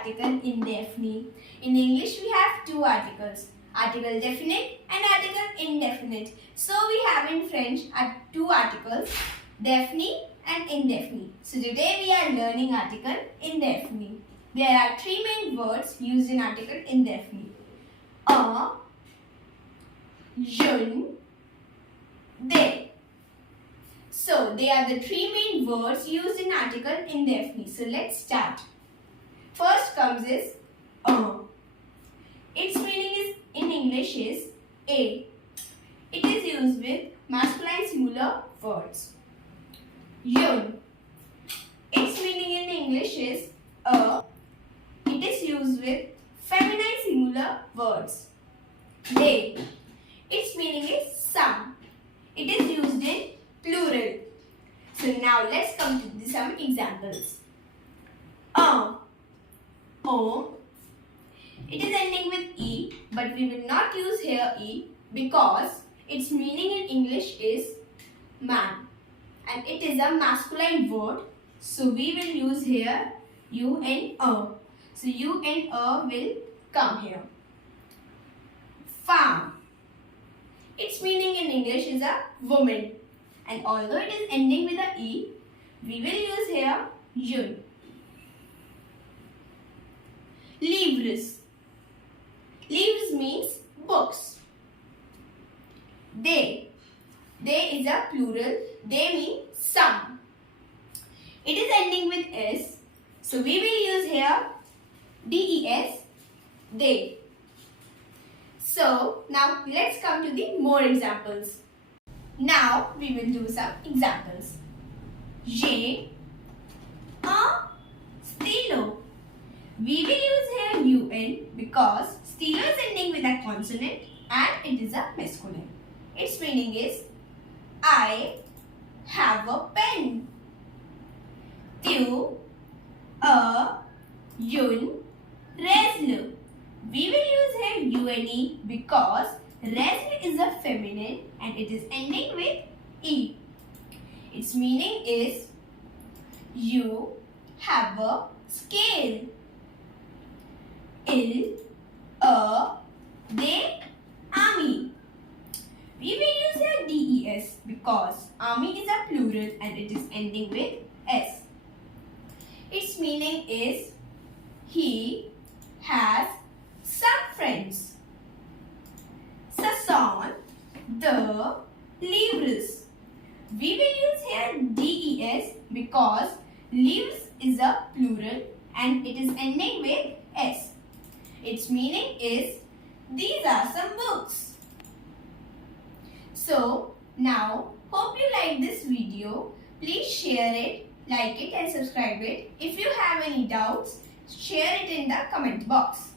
article indefini. In English, we have two articles, article definite and article indefinite. So we have in French two articles, defini and indefini. So today we are learning article indefini. There are three main words used in article indefini. Un, une, des. So they are the three main words used in article indefini. So let's start. First comes is un. Its meaning is in English is a. It is used with masculine singular words. Une. Its meaning in English is a. It is used with feminine singular words. They. Its meaning is some. It is used in plural. So now let's come to some examples. O. It is ending with E, but we will not use here E because its meaning in English is man. And it is a masculine word. So we will use here U and A. So U and A will come here. Femme. Its meaning in English is a woman. And although it is ending with a E, we will use here une. Livres. Livres means books. They. They is a plural. They mean some. It is ending with S. So we will use here DES. They. So now let's come to the more examples. Now we will do some examples. J'ai un stylo. We will use here UN because stylo is ending with a consonant and it is a masculine. Its meaning is I have a pen. Tu as une raisle. We will use here UNE because raisle is a feminine and it is ending with E. Its meaning is you have a scale. Il, a, des, ami. We will use here DES because army is a plural and it is ending with S. Its meaning is he has some friends. Ce sont de livres. We will use here DES because livres is a plural and it is ending with S. Its meaning is these are some books. So now hope you like this video. Please share it, like it and subscribe it. If you have any doubts, share it in the comment box.